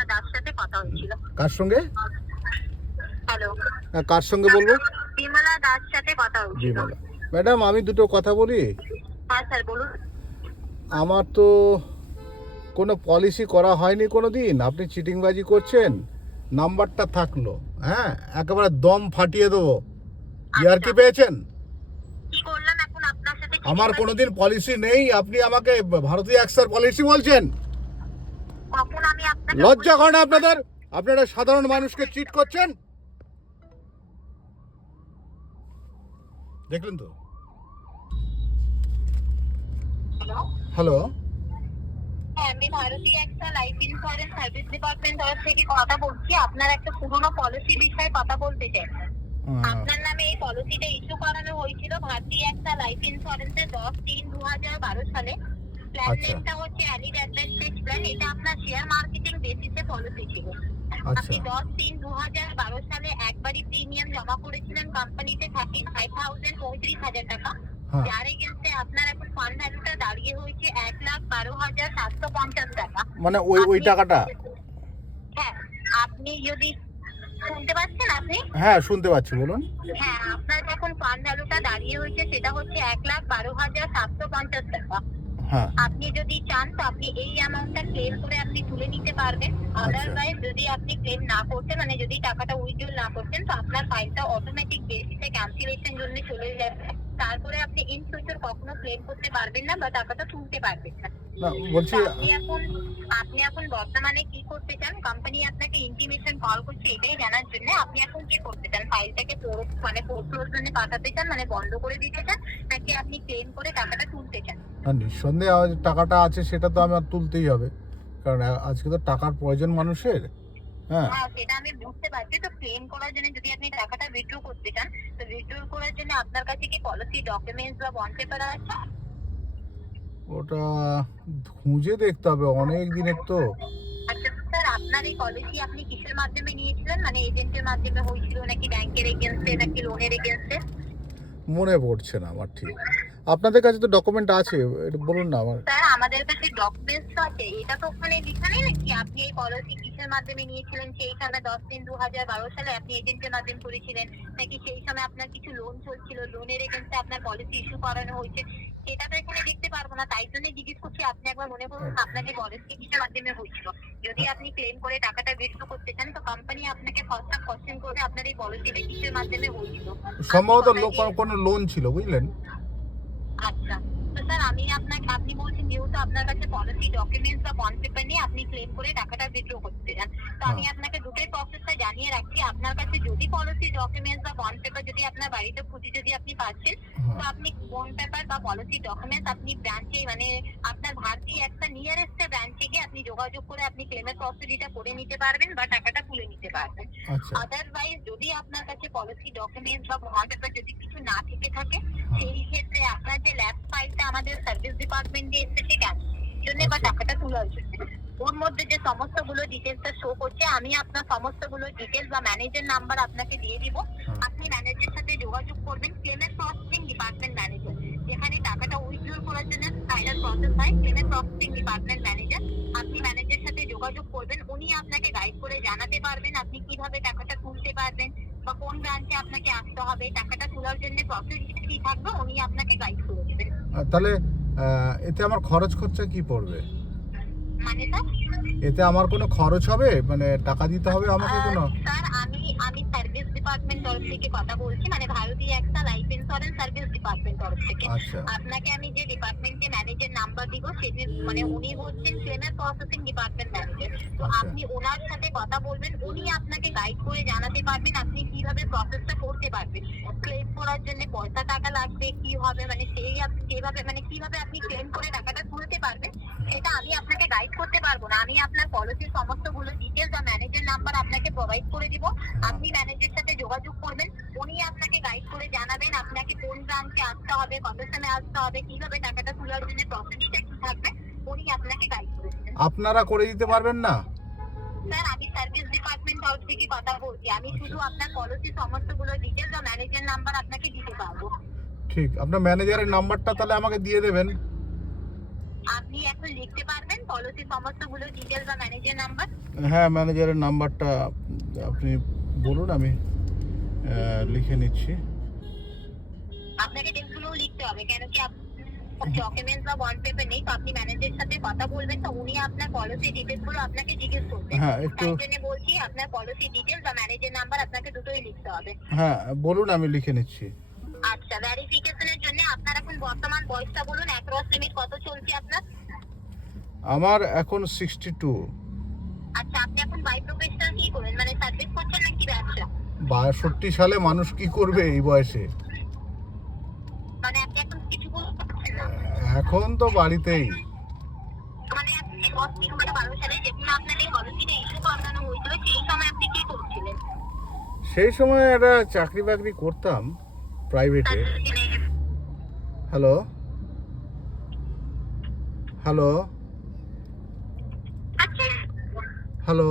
বিমলা দাস সাথে কথা হয়েছিল। কার সঙ্গে? হ্যালো, কার সঙ্গে বলবো? বিমলা দাস সাথে কথা হয়েছিল। বিমলা ম্যাডাম, আমি দুটো কথা বলি। হ্যাঁ স্যার বলুন। আমার তো কোনো পলিসি করা হয়নি কোনো দিন, আপনি চিটিংবাজি করছেন। নাম্বারটা থাকলো, হ্যাঁ, একেবারে দম ফাটিয়ে দেবো। ইয়ার্কি পেয়েছেন? কি করলাম এখন আপনার সাথে? আমার কোনোদিন পলিসি নেই, আপনি আমাকে ভারতীয় এক্সার পলিসি বলছেন। কখন আমি আপনাকে লজ্জা করে না আপনাদের? আপনারা সাধারণ মানুষকে চিট করছেন। দেখলেন তো? হ্যালো, হ্যাঁ, আমি ভারতীয় একটা লাইফ ইন্স্যুরেন্স সার্ভিস ডিপার্টমেন্ট তরফ থেকে কথা বলছি। আপনার একটা পুরনো পলিসি বিষয়ে কথা বলতে চাই। আপনার নামে এই পলিসিটা ইস্যু করানো হয়েছিল ভারতীয় একটা লাইফ ইন্স্যুরেন্সের 10/3/2012 সালে। প্ল্যান নেমটা হচ্ছে অ্যালিড অ্যাডভান্টেজ প্ল্যান। এটা আপনার শেয়ার মার্কেটিং বেসিসে পলিসি ছিল। আপনি 10/3/2012 সালে একবারই প্রিমিয়াম জমা করেছিলেন কোম্পানিতে 35,033,000 টাকা, যার এগেন্সে আপনার এখন ফান্ড ভ্যালুটা দাঁড়িয়ে হয়েছে 1,12,750 টাকা। মানে ওই টাকাটা? হ্যাঁ, আপনি যদি শুনতে পাচ্ছেন আপনি? হ্যাঁ, শুনতে পাচ্ছি, বলুন। হ্যাঁ, আপনার এখন ফান্ড ভ্যালুটা দাঁড়িয়ে হয়েছে সেটা হচ্ছে 1,12,750 টাকা। হ্যাঁ, আপনি যদি চান তো আপনি এই অ্যামাউন্টটা ক্লেম করে আপনি তুলে নিতে পারবেন। আদারওয়াইজ যদি আপনি ক্লেম না করতেন, মানে যদি টাকাটা উইথড্রল না করতেন, তো আপনার ফাইলটা অটোমেটিক বেসিসে ক্যান্সেলেশন জন্য চলে যাবে। তারপরে আপনি ইন ফিউচার কখনো ক্লেম করতে পারবেন না বা টাকাটা তুলতে পারবেন না। না বলছি, আপনি এখন বর্তমানে কি করতে চান? কোম্পানি আপনাকে ইন্টিমেশন কল করছে এটাই জানার জন্য আপনি এখন কি করতে চান? ফাইলটাকে মানে ফোরক্লোজনে পাঠাতে চান, মানে বন্ধ করে দিতে চান, নাকি আপনি ক্লেম করে টাকাটা তুলতে চান? নিঃসন্দেহে টাকাটা আছে, সেটা তো আমার তুলতেই হবে, কারণ আজকে তো টাকার প্রয়োজন মানুষের। হ্যাঁ, সেটা আমি বুঝতে পারছি। তো ক্লেম করার জন্য যদি আপনি টাকাটা উইথড্র করতে চান, তো উইথড্র করার জন্য আপনার কাছে কি পলিসি ডকুমেন্টস বা বন্ড পেপার আছে? ওটা খুঁজে দেখতে হবে, অনেক দিনের তো। আচ্ছা স্যার, আপনার এই পলিসি আপনি কিসের মাধ্যমে নিয়েছিলেন? মানে এজেন্টের মাধ্যমে হয়েছিল নাকি ব্যাংকের এগেন্সে নাকি লোনের এগেন্সে? মনে পড়ছে না আমার ঠিক। আপনাদের কাছে তো ডকুমেন্ট আছে, এটা বলুন না আমার। স্যার, আমাদের কাছে ডকুমেন্টস আছে। এটা তো ওখানে লেখা নেই নাকি আপনি এই পলিসি কিসের মাধ্যমে নিয়েছিলেন, সেইখানে 10/3/2012 সালে আপনি এজেন্টের মাধ্যমে করেছিলেন, নাকি সেই সময় আপনার কিছু লোন চলছিল, লোনের এগেন্সে আপনার পলিসি ইস্যু করানো হয়েছে, সেটা তো এখানে দেখতে পারবো না। তাই জন্য জিজ্ঞেস করছি, আপনি একবার মনে করুন আপনাকে পলিসি কিসের মাধ্যমে হয়েছিল। যদি আপনি ক্লেম করে টাকাটা উইথড্র করতে চান, তো কোম্পানি আপনাকে ফার্স্ট কোশ্চেন করবে আপনার এই পলিসিটা কিসের মাধ্যমে হয়েছিল। সম্ভবত কোনো লোন ছিল, বুঝলেন। আচ্ছা, তো স্যার আপনি বলছেন যেহেতু আপনার কাছে পলিসি ডকুমেন্টস বা বন্ড পেপার নিয়ে আপনি ক্লেম করে টাকাটা উইথড্র করতে চান, তো আমি আপনাকে দুটোই প্রসেসটা জানিয়ে রাখছি। আপনার কাছে যদি পলিসি ডকুমেন্টস বা বন্ড পেপার যদি আপনার বাড়িতে খুঁজে যদি আপনি পাচ্ছেন, তো আপনি বন্ড পেপার বা পলিসি ডকুমেন্টস আপনি ব্রাঞ্চে, মানে আপনার ভারতীয় একটা নিয়ারেস্ট ব্রাঞ্চে গিয়ে আপনি যোগাযোগ করে আপনি ক্লেমের প্রসিডিউরটা করে নিতে পারবেন বা টাকাটা তুলে নিতে পারবেন। আদারওয়াইজ যদি আপনার কাছে পলিসি ডকুমেন্টস বা বন্ড পেপার যদি কিছু না থেকে থাকে, সেই ক্ষেত্রে আপনার যে ল্যাব ফাইলটা আমাদের সার্ভিস ডিপার্টমেন্টে এসেছে ক্যান্সেলের জন্য বা টাকাটা তোলার জন্য, ওর মধ্যে যে সমস্তগুলো ডিটেলসটা শো করছে, আমি আপনার সমস্তগুলো ডিটেলস বা ম্যানেজার নাম্বার আপনাকে দিয়ে দিব। আপনি ম্যানেজারের সাথে যোগাযোগ করবেন। ক্লেমের প্রসেসিং ডিপার্টমেন্ট ম্যানেজার, যেখানে টাকাটা উইথড্র করার জন্য ফাইনাল প্রসেস হয়, ক্লেমের প্রসেসিং ডিপার্টমেন্ট ম্যানেজার, আপনি ম্যানেজারের সাথে যোগাযোগ করবেন। উনি আপনাকে গাইড করে জানাতে পারবেন আপনি কিভাবে টাকাটা তুলতে পারবেন বা কোন ব্রাঞ্চে আপনাকে আসতে হবে, টাকাটা তোলার জন্য প্রসেস কি থাকবে, উনি আপনাকে গাইড করে দেবেন। তাহলে এতে আমার খরচ খরচা কি পড়বে? মানে স্যার, এতে আমার কোনো খরচ হবে, মানে টাকা দিতে হবে আমাকে কোনো? স্যার, আমি সার্ভিস ডিপার্টমেন্ট তরফ থেকে কথা বলছি, মানে ভারতীয় একটা লাইফ ইন্স্যুরেন্স সার্ভিস ডিপার্টমেন্ট তরফ থেকে। আপনাকে আমি যে ডিপার্টমেন্টে ম্যানেজার নাম্বার দিব, সেটি মানে উনি হচ্ছেন ক্লেমের প্রসেসিং ডিপার্টমেন্ট ম্যানেজার। তো আপনি ওনার সাথে কথা বলবেন, উনি আপনাকে গাইড করে জানাতে পারবেন আপনি কিভাবে প্রসেসটা করতে পারবেন। ক্লেম করার জন্য কয়টা টাকা লাগবে, কি হবে, মানে সেভাবে মানে কিভাবে আপনি ক্লেম করে টাকাটা তুলতে পারবেন, সেটা আমি আপনাকে গাইড করতে পারবো না। আমি আপনার পলিসির সমস্তগুলো ডিটেলস বা ম্যানেজার নাম্বার আপনাকে প্রোভাইড করে দিব। আপনি ম্যানেজারের সাথে যোগাযোগ করবেন, উনি আপনাকে গাইড করে জানাবেন আপনাকে কোন ব্রাঞ্চে আসতে হবে, কত সময় আসতে হবে, কিভাবে টাকাটা তোলার জন্য প্রসিডিউরটা কি থাকবে, উনি আপনাকে গাইড করে দেবেন। আপনারা করে দিতে পারবেন না? স্যার, আমি সার্ভিস ডিপার্টমেন্ট তরফ থেকে কথা বলছি। আমি শুধু আপনার পলিসির সমস্তগুলো ডিটেলস বা ম্যানেজার নাম্বার আপনাকে দিতে পারবো। ঠিক, আপনার ম্যানেজারের নাম্বারটা তাহলে আমাকে দিয়ে দেবেন। আপনি এখন লিখতে পারবেন পলিসির সমস্তগুলো ডিটেলস বা ম্যানেজার নাম্বার? হ্যাঁ, ম্যানেজারের নাম্বারটা আপনি বলুন, আমি লিখে নিচ্ছি। আপনাকে ডেটগুলোও লিখতে হবে, কেন কি ডকুমেন্টস বা বন্ড পেপার নেই, তো আপনি ম্যানেজারের সাথে কথা বলবেন, তো উনি আপনার পলিসি ডিটেলস গুলো আপনাকে জিজ্ঞেস করবেন। হ্যাঁ, একটু তাই জন্য বলছি আপনার পলিসি ডিটেলস বা ম্যানেজার নাম্বার আপনাকে দুটোই লিখতে হবে। হ্যাঁ বলুন, আমি লিখে নিচ্ছি। আচ্ছা, ভেরিফিকেশনের জন্য আপনার এখন বর্তমান বয়সটা বলুন, অ্যাক্রস লিমিট কত চলছে আপনার? আমার এখন 62। আচ্ছা, আপনি এখন বাই প্রফেশনাল কি করেন, মানে সার্ভিস করছেন নাকি ব্যবসা? 62 সালে মানুষ কি করবে এই বয়সে? মানে আপনি এখন কিছু করছেন না? এখন তো বাড়িতেই। মানে আপনি 2012 সালে যখন আপনার এই পলিসিটা ইস্যু করানো হয়েছিল, সেই সময় আপনি কি করছিলেন? সেই সময় একটা চাকরি বাকরি করতাম প্রাইভেটে। হ্যালো হ্যালো আচ্ছা, হ্যালো,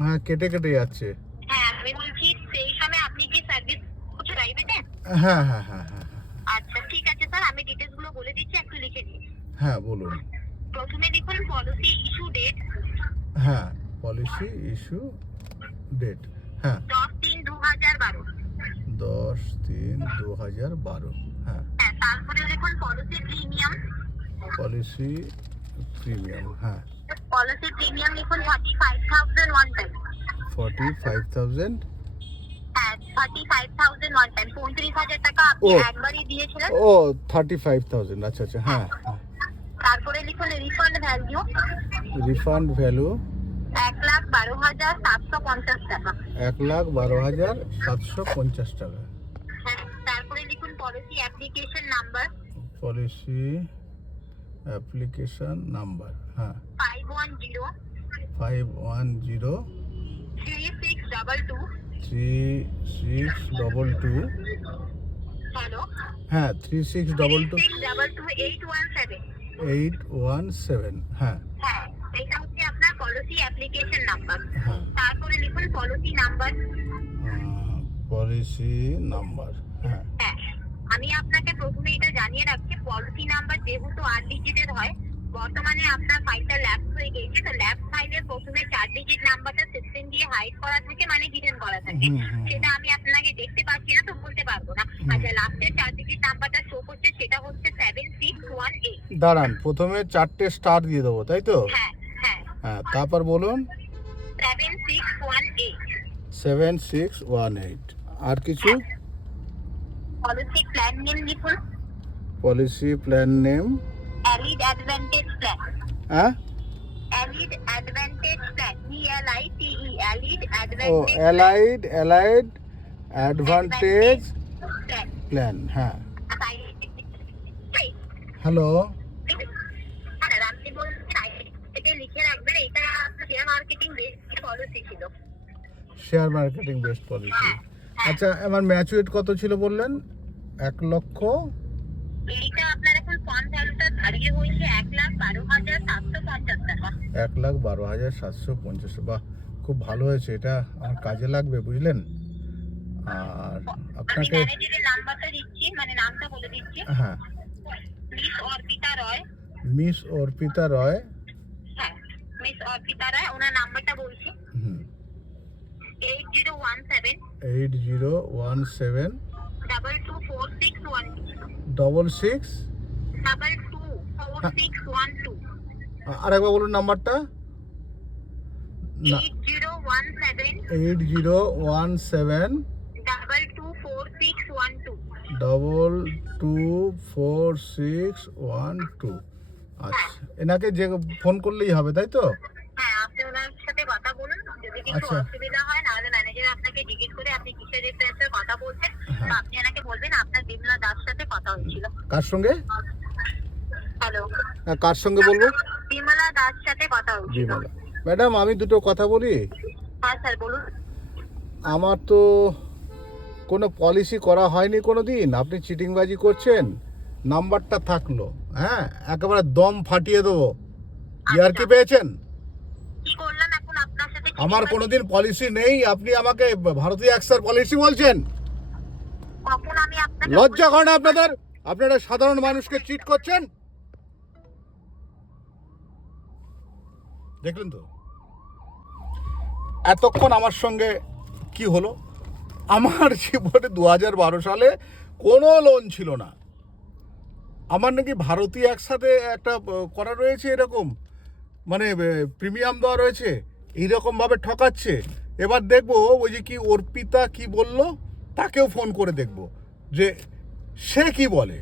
হ্যাঁ কেটে কেটে যাচ্ছে। হ্যাঁ আমি বলছি সেই সময় আপনি কি সার্ভিস করছেন প্রাইভেটে? হ্যাঁ হ্যাঁ হ্যাঁ হ্যাঁ আচ্ছা ঠিক আছে স্যার, আমি ডিটেলস গুলো বলে দিচ্ছি, একটু লিখে নিন। হ্যাঁ বলুন। প্রথমে লিখুন পলিসি ইস্যু ডেট হ্যাঁ, পলিসি ইস্যু ডেট, হ্যাঁ 10/3/2012। 10/3/2012। হ্যাঁ, হ্যাঁ, তারপরে লিখুন পলিসি প্রিমিয়াম। পলিসি প্রিমিয়াম, হ্যাঁ পলিসি প্রিমিয়াম লিখুন 35,000 ওয়ান টাইম। 45,000। হ্যাঁ 35,000 ওয়ান টাইম, 35,000 টাকা আপনি ও। একবারই দিয়েছিলেন। ও 35,000, আচ্ছা আচ্ছা, হ্যাঁ হ্যাঁ। তারপরে লিখুন রিফান্ড ভ্যালু রিফান্ড ভ্যালু 1,12,750 টাকা। 1,12,750 টাকা। হ্যাঁ, তারপরে লিখুন policy application number policy application number, হ্যাঁ 510 510 3622। 3622। হ্যালো, হ্যাঁ 3622 817। 817, হ্যাঁ হ্যাঁ, এটা হচ্ছে আপনার পলিসি অ্যাপ্লিকেশন নাম্বার। হ্যাঁ। তারপরে লিখুন পলিসি নাম্বার। পলিসি নাম্বার, হ্যাঁ হ্যাঁ, আমি আপনাকে প্রথমে এটা জানিয়ে রাখছি, পলিসি নাম্বার যেহেতু 8 ডিজিটের হয়, বর্তমানে আপনার ফাইলটা ল্যাপস হয়ে গেছে, তো ল্যাপস ফাইলের প্রথমে 4 ডিজিট নাম্বারটা সিস্টেম দিয়ে হাইড করা থাকে, মানে হিডেন করা থাকে। সেটা আমি আপনাকে দেখতে পাচ্ছি না, তো বলতে পারবো না। আচ্ছা, লাস্টের 4 ডিজিট নাম্বারটা শো করছে, সেটা হচ্ছে 7618। দাঁড়ান, প্রথমে 4টে স্টার দিয়ে দেবো, তাই তো? হ্যাঁ হ্যাঁ, হ্যাঁ, তারপর বলুন 7618। 7618। আর কিছু? পলিসি প্ল্যান নেম লিখুন policy plan name, elite advantage plan. হ্যাঁ elite advantage plan, ELITE, elite ও advantage allied advantage plan. Plan, হ্যাঁ। হ্যালো, আপনি বলছেন এটা লিখে রাখবেন, এটা শেয়ার মার্কেটিং বেসড পলিসি ছিল। Share marketing based policy. আচ্ছা, আমার ম্যাচুরেট কত ছিল বললেন? 1 লক্ষ। এইটা আপনার এখন ফান্ড ভ্যালুটা দাঁড়িয়ে হয়েছে 1,12,750 টাকা। 1,12,750। বাহ, খুব ভালো হয়েছে, এটা আমার কাজে লাগবে, বুঝলেন। আর আমি আপনাকে, ম্যানেজারের নাম্বারটা দিচ্ছি, মানে নামটা বলে দিচ্ছি। হ্যাঁ, মিস অর্পিতা রয়। মিস অর্পিতা রয়। হ্যাঁ, মিস অর্পিতা রয়, ওনার নাম্বারটা বলছি। 8017 8017 224612 66। 224612। আরেকবার বলুন নাম্বারটা। 8017 8017 224612। 224612। আচ্ছা, এনাকে যে ফোন করলেই হবে, তাই তো? হ্যাঁ, আপনি ওনার সাথে কথা বলুন, যদি কিছু আচ্ছা। অসুবিধা হয়, নাহলে ম্যানেজার আপনাকে জিজ্ঞেস করে আপনি কিসের রেফারেন্সে কথা বলছেন, তো আপনি এনাকে বলবেন আপনার বিমলা দাস সাথে কথা হয়েছিল। কার সঙ্গে? হ্যালো, কার সঙ্গে বলবো? বিমলা দাস সাথে কথা হয়েছিল। বিমলা ম্যাডাম, আমি দুটো কথা বলি। হ্যাঁ স্যার, বলুন। আমার তো কোনো পলিসি করা হয়নি কোনো দিন, আপনি চিটিংবাজি করছেন। নাম্বারটা থাকলো, হ্যাঁ একেবারে দম ফাটিয়ে দেবো। ইয়ার্কি পেয়েছেন? কি করলাম এখন আপনার সাথে? আমার কোনোদিন পলিসি নেই, আপনি আমাকে ভারতীয় এক্সার পলিসি বলছেন? কখন আমি আপনাকে লজ্জা করে না আপনাদের? আপনারা সাধারণ মানুষকে চিট করছেন। দেখলেন তো এতক্ষণ আমার সঙ্গে কি হলো? আমার জীবনে 2012 সালে কোনো লোন ছিল না। আমার নাকি ভারতীয় একসাথে একটা করা রয়েছে এরকম, মানে প্রিমিয়াম দেওয়া রয়েছে, এইরকমভাবে ঠকাচ্ছে। এবার দেখবো ওই যে কি অর্পিতা কি বলল, তাকেও ফোন করে দেখব যে সে কি বলে।